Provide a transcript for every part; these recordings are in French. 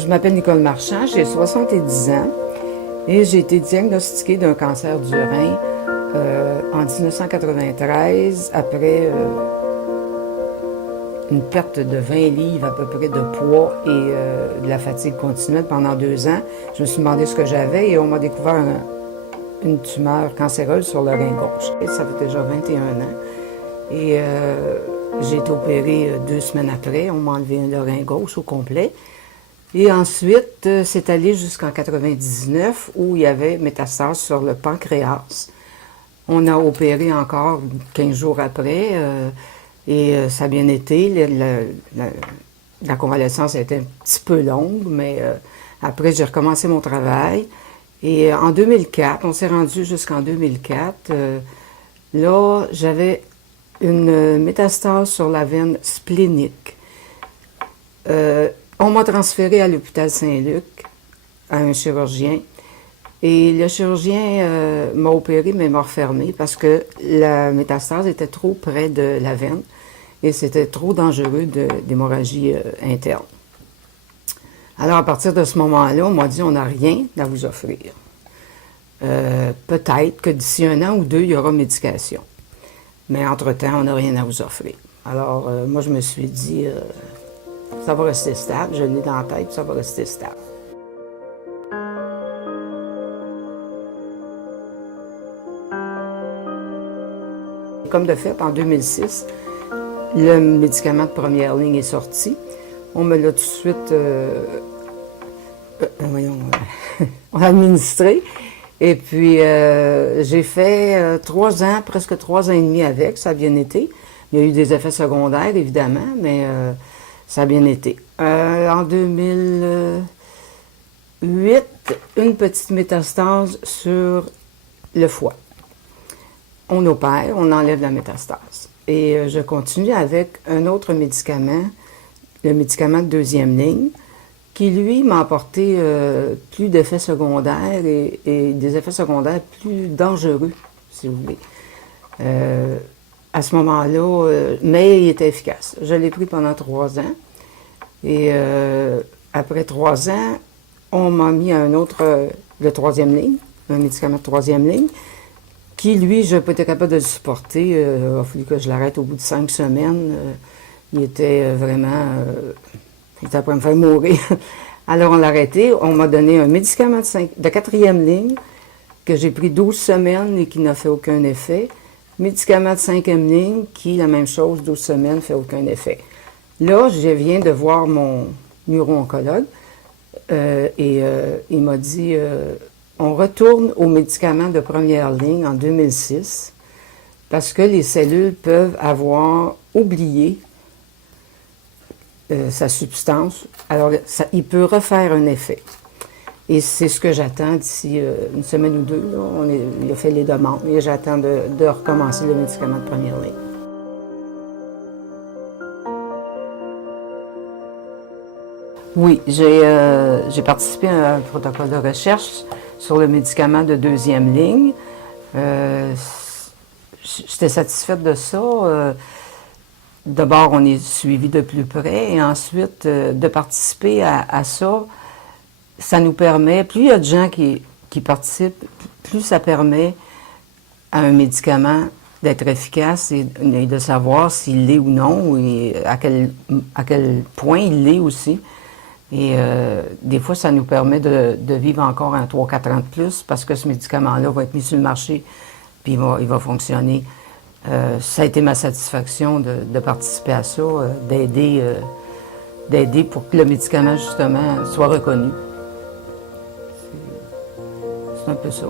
Je m'appelle Nicole Marchand, j'ai 70 ans et j'ai été diagnostiquée d'un cancer du rein en 1993 après une perte de 20 livres à peu près de poids et de la fatigue continuelle pendant 2 ans. Je me suis demandé ce que j'avais et on m'a découvert une tumeur cancéreuse sur le rein gauche. Et ça fait déjà 21 ans. Et j'ai été opérée 2 semaines après. On m'a enlevé le rein gauche au complet. Et ensuite, c'est allé jusqu'en 99 où il y avait métastase sur le pancréas. On a opéré encore 15 jours après et ça a bien été. La convalescence a été un petit peu longue, mais après, j'ai recommencé mon travail. Et en 2004, on s'est rendu jusqu'en 2004. Là, j'avais une métastase sur la veine splénique. On m'a transféré à l'hôpital Saint-Luc, à un chirurgien. Et le chirurgien m'a opéré, mais m'a refermé parce que la métastase était trop près de la veine et c'était trop dangereux d'hémorragie interne. Alors, à partir de ce moment-là, on m'a dit, on n'a rien à vous offrir. Peut-être que d'ici 1 an ou 2, il y aura médication. Mais entre-temps, on n'a rien à vous offrir. Alors, moi, je me suis dit, ça va rester stable. Je l'ai dans la tête, ça va rester stable. Comme de fait, en 2006, le médicament de première ligne est sorti. On me l'a tout de suite on a administré. Et puis, j'ai fait 3 ans, presque 3 ans et demi avec. Ça a bien été. Il y a eu des effets secondaires, évidemment, mais ça a bien été. En 2008, une petite métastase sur le foie. On opère, on enlève la métastase. Et je continue avec un autre médicament, le médicament de 2e ligne, qui, lui, m'a apporté plus d'effets secondaires et des effets secondaires plus dangereux, si vous voulez. À ce moment-là, mais il était efficace. Je l'ai pris pendant 3 ans. Et après 3 ans, on m'a mis un autre, le 3e ligne, un médicament de 3e ligne, qui, lui, je n'ai pas été capable de le supporter. Il a fallu que je l'arrête au bout de 5 semaines. Il était vraiment... il était après me faire mourir. Alors, on l'a arrêté. On m'a donné un médicament de 4e ligne que j'ai pris 12 semaines et qui n'a fait aucun effet. Médicament de 5e ligne qui, la même chose, 12 semaines, ne fait aucun effet. Là, je viens de voir mon neuro-oncologue et il m'a dit on retourne aux médicaments de première ligne en 2006 parce que les cellules peuvent avoir oublié sa substance. Alors, il peut refaire un effet. Et c'est ce que j'attends d'ici 1 semaine ou 2. Là. Il a fait les demandes et j'attends de recommencer le médicament de première ligne. Oui, j'ai participé à un protocole de recherche sur le médicament de 2e ligne. J'étais satisfaite de ça. D'abord, on est suivi de plus près et ensuite, de participer à ça, ça nous permet, plus il y a de gens qui participent, plus ça permet à un médicament d'être efficace et de savoir s'il l'est ou non et à quel point il l'est aussi. Et des fois, ça nous permet de vivre encore un 3-4 ans de plus parce que ce médicament-là va être mis sur le marché puis il va fonctionner. Ça a été ma satisfaction de participer à ça, d'aider pour que le médicament, justement, soit reconnu. C'est un peu ça.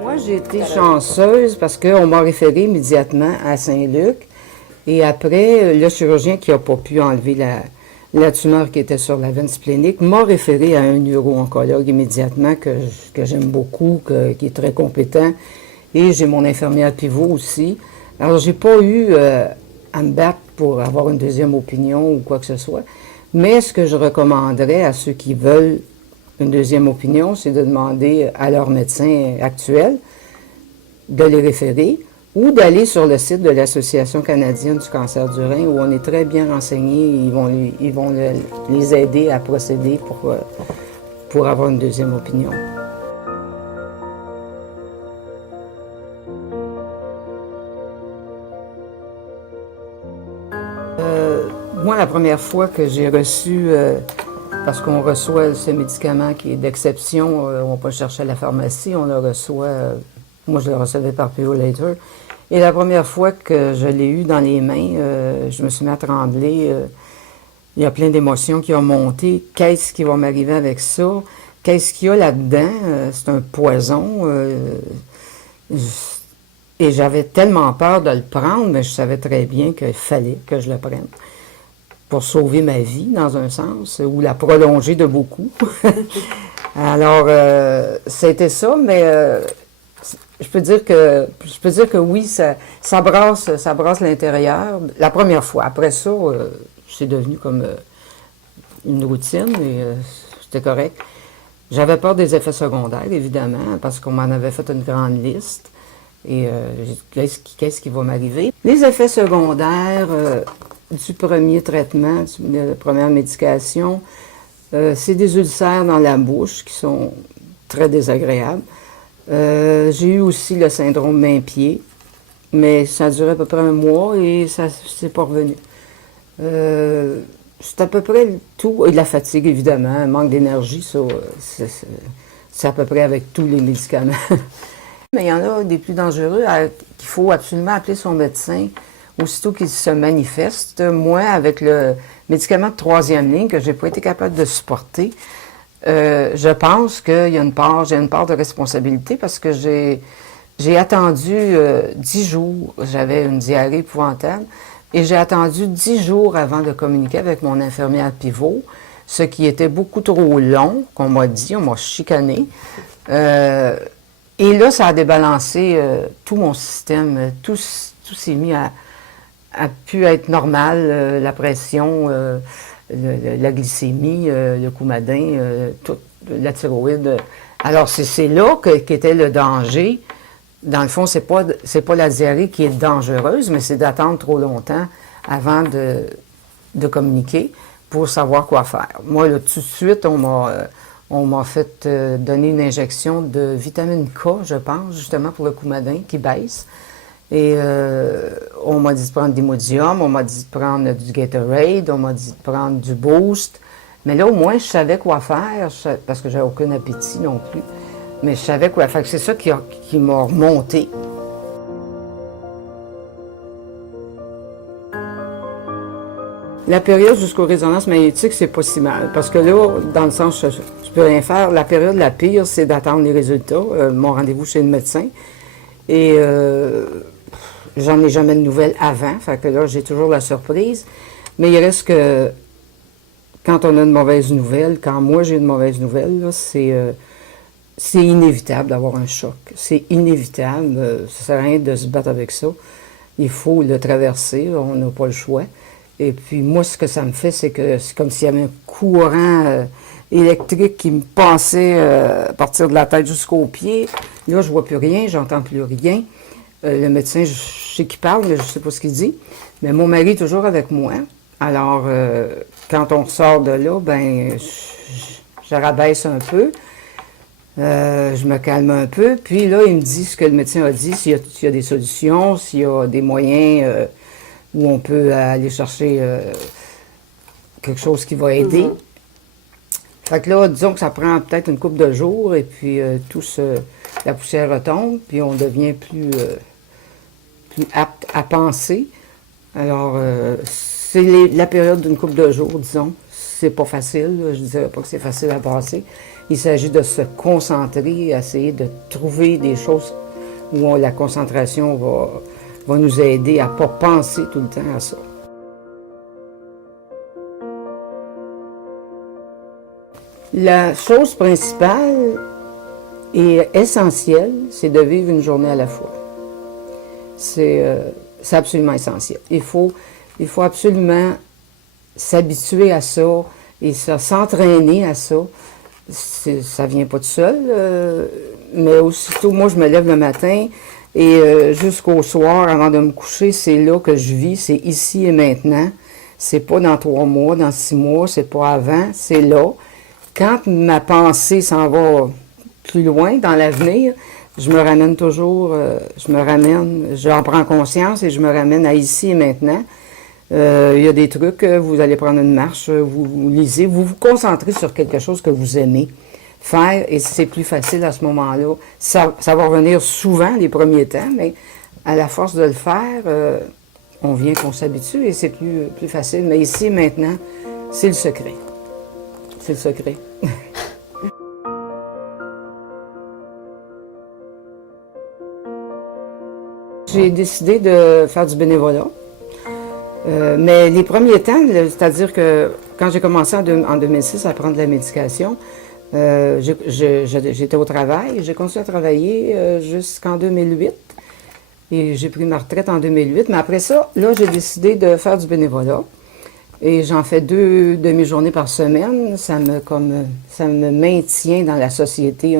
Moi, j'ai été chanceuse parce qu'on m'a référé immédiatement à Saint-Luc. Et après, le chirurgien qui n'a pas pu enlever la tumeur qui était sur la veine splénique m'a référé à un neuro-oncologue immédiatement que j'aime beaucoup, qui est très compétent. Et j'ai mon infirmière pivot aussi. Alors, j'ai pas eu à me battre pour avoir une 2e opinion ou quoi que ce soit. Mais ce que je recommanderais à ceux qui veulent une 2e opinion, c'est de demander à leur médecin actuel de les référer ou d'aller sur le site de l'Association canadienne du cancer du rein, où on est très bien renseigné. Ils vont les aider à procéder pour avoir une deuxième opinion. Moi, la première fois que j'ai reçu, parce qu'on reçoit ce médicament qui est d'exception, on va pas chercher à la pharmacie, on le reçoit, moi je le recevais par PO Later. Et la première fois que je l'ai eu dans les mains, je me suis mis à trembler. Il y a plein d'émotions qui ont monté. Qu'est-ce qui va m'arriver avec ça? Qu'est-ce qu'il y a là-dedans? C'est un poison. Et j'avais tellement peur de le prendre, mais je savais très bien qu'il fallait que je le prenne pour sauver ma vie, dans un sens, ou la prolonger de beaucoup. Alors, c'était ça, mais je peux dire que oui, ça brasse l'intérieur. La première fois. Après ça, c'est devenu comme une routine et c'était correct. J'avais peur des effets secondaires, évidemment, parce qu'on m'en avait fait une grande liste. Et qu'est-ce qui va m'arriver? Les effets secondaires du premier traitement, de la première médication, c'est des ulcères dans la bouche qui sont très désagréables. J'ai eu aussi le syndrome main-pied, mais ça a duré à peu près un mois et ça s'est pas revenu. C'est à peu près tout. Et de la fatigue, évidemment, un manque d'énergie, ça, c'est à peu près avec tous les médicaments. Mais il y en a des plus dangereux qu'il faut absolument appeler son médecin aussitôt qu'il se manifeste. Moi, avec le médicament de troisième ligne que j'ai pas été capable de supporter, je pense qu'il y a j'ai une part de responsabilité parce que j'ai attendu 10 jours. J'avais une diarrhée épouvantable. Et j'ai attendu 10 jours avant de communiquer avec mon infirmière pivot, ce qui était beaucoup trop long, qu'on m'a dit, on m'a chicané. Et là, ça a débalancé tout mon système. Tout s'est mis à pu être normal, la pression, la glycémie, le coumadin, toute la thyroïde. Alors, c'est là qu'était le danger. Dans le fond, c'est pas la diarrhée qui est dangereuse, mais c'est d'attendre trop longtemps avant de communiquer pour savoir quoi faire. Moi, là, tout de suite, on m'a fait donner une injection de vitamine K, je pense, justement pour le coumadin qui baisse. Et on m'a dit de prendre des Imodium, on m'a dit de prendre du Gatorade, on m'a dit de prendre du Boost. Mais là, au moins, je savais quoi faire, parce que j'avais aucun appétit non plus. Mais je savais quoi faire. C'est ça qui m'a remonté. La période jusqu'aux résonances magnétiques, c'est pas si mal. Parce que là, dans le sens, je peux rien faire. La période la pire, c'est d'attendre les résultats. Mon rendez-vous chez le médecin. Et j'en ai jamais de nouvelles avant. Fait que là, j'ai toujours la surprise. Mais il reste que quand on a une mauvaise nouvelle, quand moi j'ai une mauvaise nouvelle, là, c'est inévitable d'avoir un choc. C'est inévitable. Ça ne sert à rien de se battre avec ça. Il faut le traverser. On n'a pas le choix. Et puis moi, ce que ça me fait, c'est que c'est comme s'il y avait un courant électrique qui me passait à partir de la tête jusqu'aux pieds. Là, je vois plus rien, j'entends plus rien. Le médecin, je sais qu'il parle, mais je ne sais pas ce qu'il dit. Mais mon mari est toujours avec moi. Alors, quand on sort de là, ben, je rabaisse un peu. Je me calme un peu. Puis là, il me dit ce que le médecin a dit, s'il y a des solutions, s'il y a des moyens où on peut aller chercher quelque chose qui va aider. Mm-hmm. Fait que là, disons que ça prend peut-être une couple de jours et puis la poussière retombe, puis on devient plus apte à penser. Alors, c'est la période d'une couple de jours, disons. C'est pas facile, je ne dirais pas que c'est facile à passer. Il s'agit de se concentrer, essayer de trouver des choses où la concentration va nous aider à ne pas penser tout le temps à ça. La chose principale et essentielle, c'est de vivre une journée à la fois. C'est absolument essentiel. Il faut absolument s'habituer à ça et s'entraîner à ça. Ça vient pas tout seul, mais aussitôt, moi, je me lève le matin Et jusqu'au soir, avant de me coucher, c'est là que je vis, c'est ici et maintenant. C'est pas dans 3 mois, dans 6 mois, c'est pas avant, c'est là. Quand ma pensée s'en va plus loin, dans l'avenir, je me ramène toujours, j'en prends conscience et je me ramène à ici et maintenant. Il y a des trucs, vous allez prendre une marche, vous lisez, vous vous concentrez sur quelque chose que vous aimez faire et c'est plus facile à ce moment-là. Ça va revenir souvent les premiers temps, mais à la force de le faire, on vient qu'on s'habitue et c'est plus facile. Mais ici et maintenant, c'est le secret. C'est le secret. J'ai décidé de faire du bénévolat. Mais les premiers temps, c'est-à-dire que quand j'ai commencé en 2006 à prendre de la médication, j'étais au travail. J'ai continué à travailler jusqu'en 2008. Et j'ai pris ma retraite en 2008. Mais après ça, là, j'ai décidé de faire du bénévolat. Et j'en fais 2 demi-journées par semaine. Ça me maintient dans la société.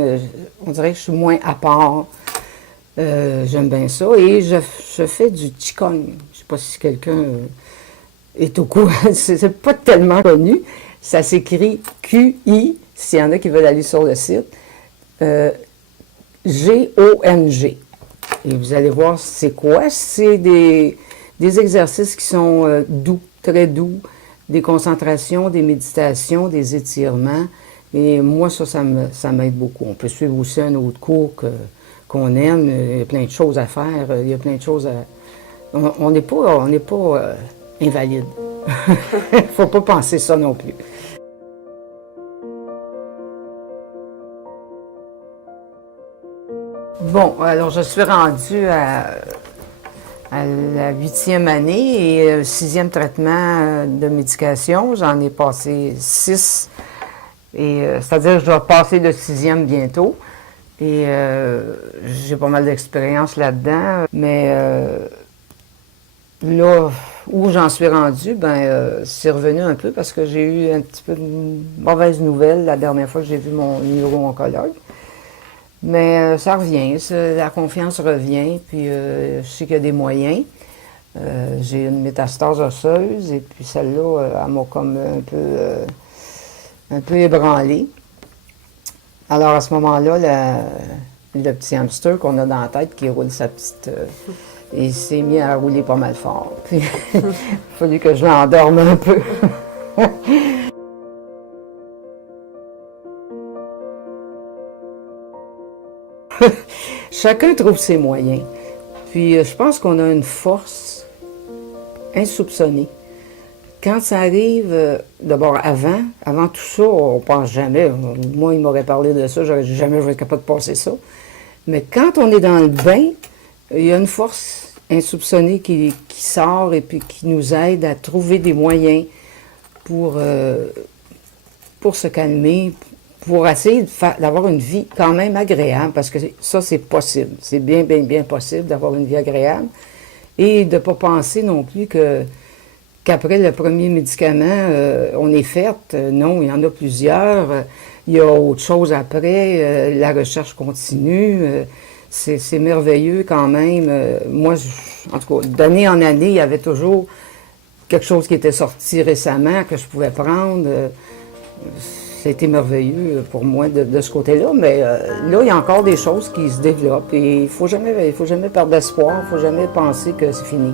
On dirait que je suis moins à part. J'aime bien ça. Et je fais du Qigong. Je ne sais pas si quelqu'un est au courant. C'est pas tellement connu. Ça s'écrit QI, s'il y en a qui veulent aller sur le site. G-O-N-G. Et vous allez voir c'est quoi. C'est des exercices qui sont doux, très doux. Des concentrations, des méditations, des étirements. Et moi, ça m'aide beaucoup. On peut suivre aussi un autre cours qu'on aime. Il y a plein de choses à faire. Il y a plein de choses à... On n'est pas invalide. Il ne faut pas penser ça non plus. Bon, alors je suis rendue à la 8e année et 6e traitement de médication. J'en ai passé 6. C'est-à-dire que je dois passer le 6e bientôt. Et j'ai pas mal d'expérience là-dedans. Mais là où j'en suis rendue, c'est revenu un peu parce que j'ai eu un petit peu de mauvaise nouvelle la dernière fois que j'ai vu mon neuro-oncologue. Mais ça revient, la confiance revient, puis je sais qu'il y a des moyens. J'ai une métastase osseuse et puis celle-là, elle m'a comme un peu ébranlée. Alors à ce moment-là, le petit hamster qu'on a dans la tête qui roule sa petite... il s'est mis à rouler pas mal fort. Puis il a fallu que je l'endorme un peu. Chacun trouve ses moyens. Puis je pense qu'on a une force insoupçonnée. Quand ça arrive, d'abord avant tout ça, on pense jamais. Moi, il m'aurait parlé de ça, j'aurais jamais été capable de passer ça. Mais quand on est dans le bain, il y a une force insoupçonnée qui sort et puis qui nous aide à trouver des moyens pour se calmer, pour essayer d'avoir une vie quand même agréable, parce que ça, c'est possible. C'est bien, bien, bien possible d'avoir une vie agréable. Et de ne pas penser non plus qu'après le premier médicament, on est faite. Non, il y en a plusieurs. Il y a autre chose après. La recherche continue. C'est merveilleux quand même. Moi, en tout cas, d'année en année, il y avait toujours quelque chose qui était sorti récemment que je pouvais prendre. C'était merveilleux pour moi de ce côté-là, mais là, il y a encore des choses qui se développent et il faut jamais perdre d'espoir, il ne faut jamais penser que c'est fini.